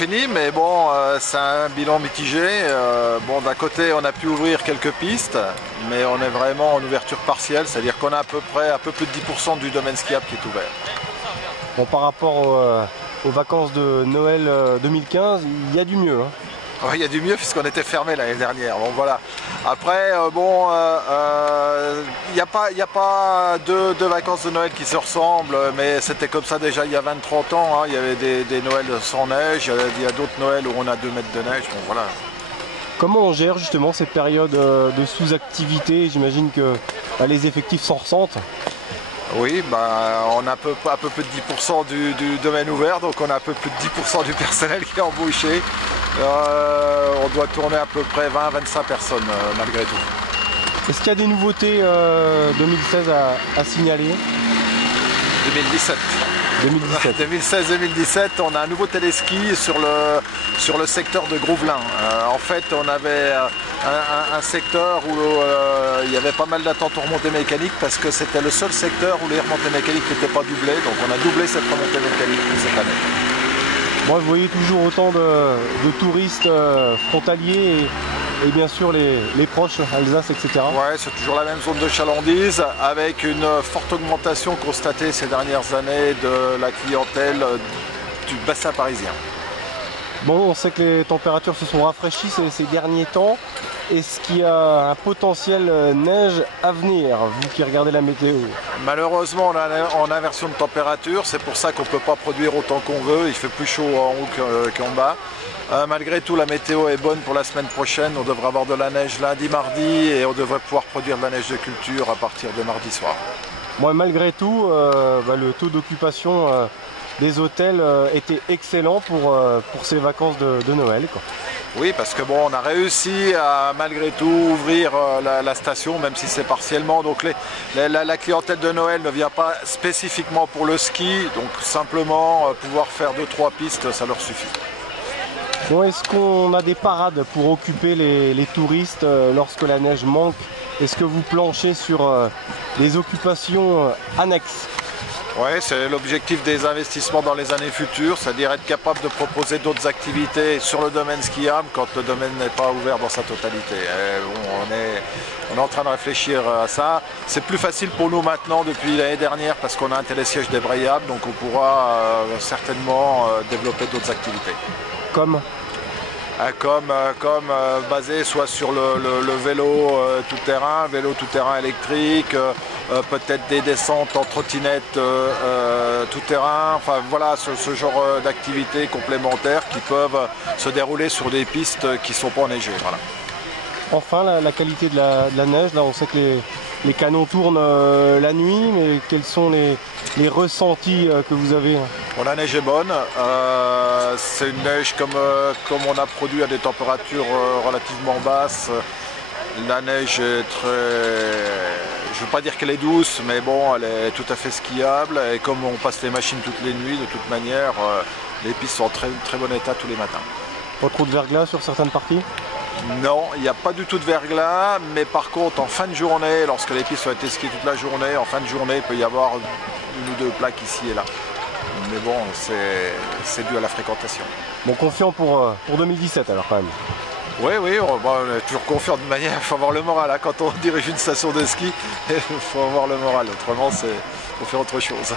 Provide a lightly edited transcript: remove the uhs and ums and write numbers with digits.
fini, mais bon, c'est un bilan mitigé. Bon, d'un côté, on a pu ouvrir quelques pistes, mais on est vraiment en ouverture partielle, c'est-à-dire qu'on a à peu près un peu plus de 10% du domaine skiable qui est ouvert. Bon, par rapport aux vacances de Noël 2015, il y a du mieux. Hein. Oui, il y a du mieux puisqu'on était fermé l'année dernière. Bon, voilà. Après, il n'y a pas deux vacances de Noël qui se ressemblent, mais c'était comme ça déjà il y a 20-30 ans. Hein. Il y avait des Noëls sans neige, il y a d'autres Noëls où on a 2 mètres de neige. Bon, voilà. Comment on gère justement ces périodes de sous-activité? J'imagine que les effectifs s'en ressentent. Oui, on a un peu plus de 10% du domaine ouvert, donc on a un peu plus de 10% du personnel qui est embauché. On doit tourner à peu près 20-25 personnes malgré tout. Est-ce qu'il y a des nouveautés 2016 à signaler? 2017. 2016-2017, on a un nouveau téléski sur le secteur de Grouvelin. En fait, on avait un secteur où il y avait pas mal d'attentes aux remontées mécaniques parce que c'était le seul secteur où les remontées mécaniques n'étaient pas doublées. Donc on a doublé cette remontée mécanique cette année. Moi, vous voyez toujours autant de touristes frontaliers et bien sûr les proches, Alsace, etc. Ouais, c'est toujours la même zone de chalandise avec une forte augmentation constatée ces dernières années de la clientèle du bassin parisien. Bon, on sait que les températures se sont rafraîchies ces derniers temps. Est-ce qu'il y a un potentiel neige à venir, vous qui regardez la météo? Malheureusement, on est en inversion de température, c'est pour ça qu'on ne peut pas produire autant qu'on veut, il fait plus chaud en haut qu'en bas. Malgré tout, la météo est bonne pour la semaine prochaine, on devrait avoir de la neige lundi, mardi et on devrait pouvoir produire de la neige de culture à partir de mardi soir. Bon, malgré tout, le taux d'occupation des hôtels était excellent pour ces vacances de Noël, quoi. Oui, parce que bon, on a réussi à malgré tout ouvrir la station, même si c'est partiellement. Donc la clientèle de Noël ne vient pas spécifiquement pour le ski, donc simplement pouvoir faire 2-3 pistes, ça leur suffit. Bon, est-ce qu'on a des parades pour occuper les touristes lorsque la neige manque? Est-ce que vous planchez sur des occupations annexes? Oui, c'est l'objectif des investissements dans les années futures, c'est-à-dire être capable de proposer d'autres activités sur le domaine skiable quand le domaine n'est pas ouvert dans sa totalité. On est en train de réfléchir à ça. C'est plus facile pour nous maintenant depuis l'année dernière parce qu'on a un télésiège débrayable, donc on pourra certainement développer d'autres activités. Comme basé soit sur le vélo tout-terrain électrique, peut-être des descentes en trottinette tout-terrain, enfin voilà ce genre d'activités complémentaires qui peuvent se dérouler sur des pistes qui ne sont pas enneigées. Voilà. Enfin, la qualité de la neige, là on sait que les canons tournent la nuit, mais quels sont les ressentis que vous avez? Bon, la neige est bonne, c'est une neige comme on a produit à des températures relativement basses. La neige est je ne veux pas dire qu'elle est douce, mais bon, elle est tout à fait skiable. Et comme on passe les machines toutes les nuits, de toute manière, les pistes sont en très, très bon état tous les matins. Pas trop de verglas sur certaines parties? Non, il n'y a pas du tout de verglas, mais par contre, en fin de journée, lorsque les pistes ont été skiées toute la journée, en fin de journée, il peut y avoir 1 ou 2 plaques ici et là. Mais bon, c'est dû à la fréquentation. Bon, confiant pour 2017 alors quand même. Oui, on est toujours confiant de manière, il faut avoir le moral. Hein. Quand on dirige une station de ski, il faut avoir le moral, autrement il faut faire autre chose.